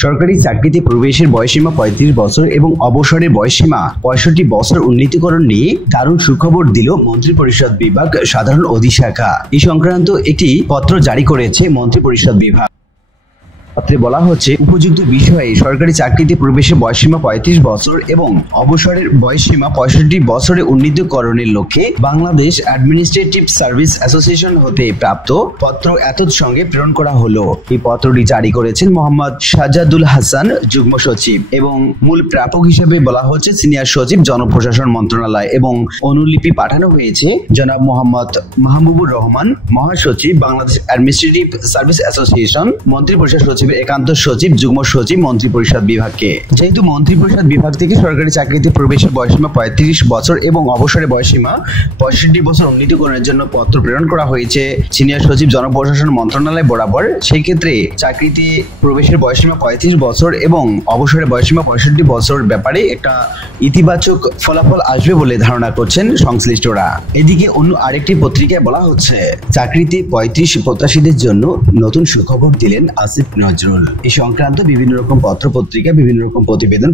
সরকারি চাকরিতে প্রবেশের বয়সসীমা ৩৫ বছর এবং অবসরের বয়সসীমা ৬৫ বছর উন্নীতকরণ নিয়ে দারুণ সুখবর দিল মন্ত্রিপরিষদ বিভাগ সাধারণ অধিশাখা। এই সংক্রান্ত একটি পত্র জারি করেছে মন্ত্রিপরিষদ বিভাগ। পত্রে বলা হচ্ছে, উপযুক্ত বিষয়ে সরকারি চাকরিতে প্রবেশের বয়সসীমা ৩৫ বছর এবং অবসরের বয়সসীমা ৬৫ বছরে উন্নীতকরণের লক্ষ্যে বাংলাদেশ অ্যাডমিনিস্ট্রেটিভ সার্ভিস অ্যাসোসিয়েশন হতে প্রাপ্ত পত্র সঙ্গে প্রেরণ করা হলো। এই পত্রটি জারি করেছেন মোহাম্মদ সাজ্জাদুল হাসান, যুগ্ম সচিব, এবং মূল প্রাপক হিসেবে বলা হচ্ছে সিনিয়র সচিব, জনপ্রশাসন মন্ত্রণালয়, এবং অনুলিপি পাঠানো হয়েছে জনাব মোহাম্মদ মাহবুবুর রহমান, মহাসচিব, বাংলাদেশ অ্যাডমিনিস্ট্রেটিভ সার্ভিস অ্যাসোসিয়েশন, মন্ত্রিপরিষদ সচিব, একান্ত সচিব, যুগ্ম সচিব, মন্ত্রিপরিষদ বিভাগকে। যেহেতু মন্ত্রিপরিষদ বিভাগ থেকে সরকারি চাকরিতে প্রবেশের বয়সসীমা ৩৫ বছর এবং অবসরের বয়সসীমা ৬৫ বছর উন্নীতকরণের জন্য পত্র প্রেরণ করা হয়েছে সিনিয়র সচিব, জনপ্রশাসন মন্ত্রণালয় বরাবর, সেই ক্ষেত্রে চাকরিতে প্রবেশের বয়সসীমা ৩৫ বছর এবং অবসরের বয়সসীমা ৬৫ বছর ব্যাপারে একটা ইতিবাচক ফলাফল আসবে বলে ধারণা করছেন সংশ্লিষ্টরা। এদিকে অন্য আরেকটি পত্রিকায় বলা হচ্ছে, চাকরিতে ৩৫ প্রত্যাশীদের জন্য নতুন সুখবর দিলেন আসিফ নজরুল। এই সংক্রান্ত বিভিন্ন রকম পত্র পত্রিকা বিভিন্ন রকম প্রতিবেদন।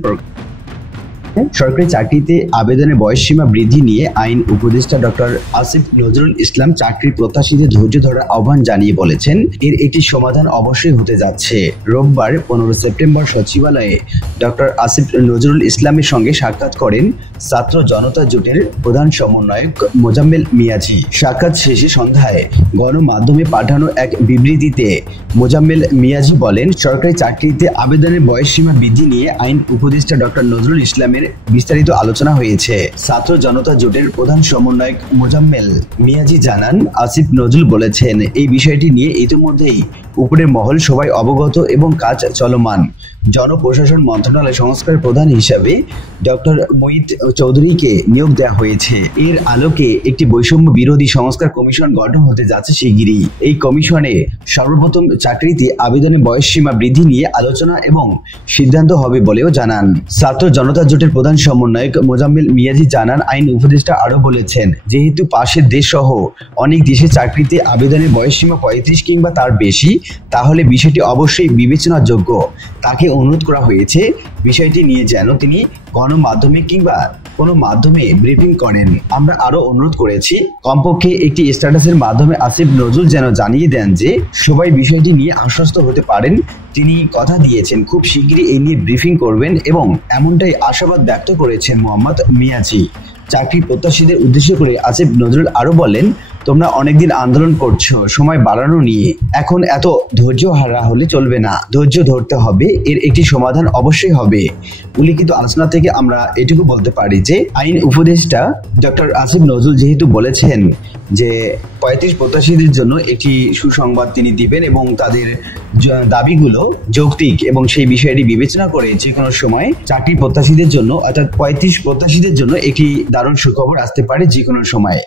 সরকারি চাকরিতে আবেদনের বয়সসীমা বৃদ্ধি নিয়ে আইন উপদেষ্টা ডক্টর আসিফ নজরুল ইসলাম চাকরি প্রত্যাশীদের ধৈর্য ধরার আহ্বান জানিয়ে বলেছেন, এর একটি সমাধান অবশ্যই হতে যাচ্ছে। রোববার ১৫ সেপ্টেম্বর সচিবালয়ে ডক্টর আসিফ নজরুল ইসলামের সঙ্গে সাক্ষাৎ করেন ছাত্র জনতা জোটের প্রধান সমন্বয়ক মোজাম্মেল মিয়াজি। সাক্ষাৎ শেষে সন্ধ্যায় গণমাধ্যমে পাঠানো এক বিবৃতিতে মোজাম্মেল মিয়াজি বলেন, সরকারি চাকরিতে আবেদনের বয়সসীমা বৃদ্ধি নিয়ে আইন উপদেষ্টা ডক্টর নজরুল ইসলামের বিস্তারিত আলোচনা হয়েছে। ছাত্র জনতা জোটের প্রধান সমন্বয়ক মোজাম্মেল মিয়াজি জানান, আসিফ নজরুল বলেছেন, এই বিষয়টি নিয়ে ইতিমধ্যেই উপরের মহল সবাই অবগত এবং কাজ চলমান। জনপ্রশাসন মন্ত্রণালয় সংস্কার প্রধান হিসাবে ডক্টর মুঈদ চৌধুরীকে নিয়োগ দেওয়া হয়েছে। এর আলোকে একটি বৈষম্য বিরোধী সংস্কার কমিশন গঠন হতে যাচ্ছে শিগগিরই। এই কমিশনে সর্বপ্রথম চাকরিতে আবেদনের বয়সসীমা বৃদ্ধি নিয়ে আলোচনা এবং সিদ্ধান্ত হবে বলেও জানান। ছাত্র জনতা জোটের প্রধান সমন্বয়ক মোজাম্মেল মিয়াজি জানান, আইন উপদেষ্টা আরো বলেছেন, যেহেতু পাশের দেশ সহ অনেক দেশে চাকরিতে আবেদনের বয়সসীমা ৩৫ কিংবা তার বেশি, তাহলে বিষয়টি অবশ্যই বিবেচনাযোগ্য। তাকে অনুরোধ করা হয়েছে বিষয়টি নিয়ে যেন তিনি গণমাধ্যমে কিংবা কোনো মাধ্যমে ব্রিফিং করেন। আমরা আরো অনুরোধ করেছি, কমপক্ষে একটি স্ট্যাটাসের মাধ্যমে আসিফ নজরুল যেন জানিয়ে দেন যে সবাই বিষয়টি নিয়ে আশ্বস্ত হতে পারেন। তিনি কথা দিয়েছেন খুব শিগগিরই এই নিয়ে ব্রিফিং করবেন এবং এমনটাই আশাবাদ ব্যক্ত করেছেন মোহাম্মদ মিয়াজি। চাকরি প্রত্যাশীদের উদ্দেশ্য করে আসিফ নজরুল আরো বলেন, তোমরা অনেকদিন আন্দোলন করছো সময় বাড়ানো নিয়ে, এখন এত ধৈর্য হারা হলে চলবে না, ধৈর্য ধরতে হবে, এর একটি সমাধান অবশ্যই হবে। উল্লিখিত আলোচনা থেকে আমরা এটুকু বলতে পারি যে আইন উপদেষ্টা ডক্টর আসিফ নজরুল যেহেতু বলেছেন যে ৩৫ প্রত্যাশীদের জন্য একটি সুসংবাদ তিনি দিবেন এবং তাদের দাবিগুলো যৌক্তিক এবং সেই বিষয়টি বিবেচনা করে যে কোনো সময় চাকরি প্রত্যাশীদের জন্য অর্থাৎ ৩৫ প্রত্যাশীদের জন্য একটি দারুণ সুখবর আসতে পারে যে কোনো সময়।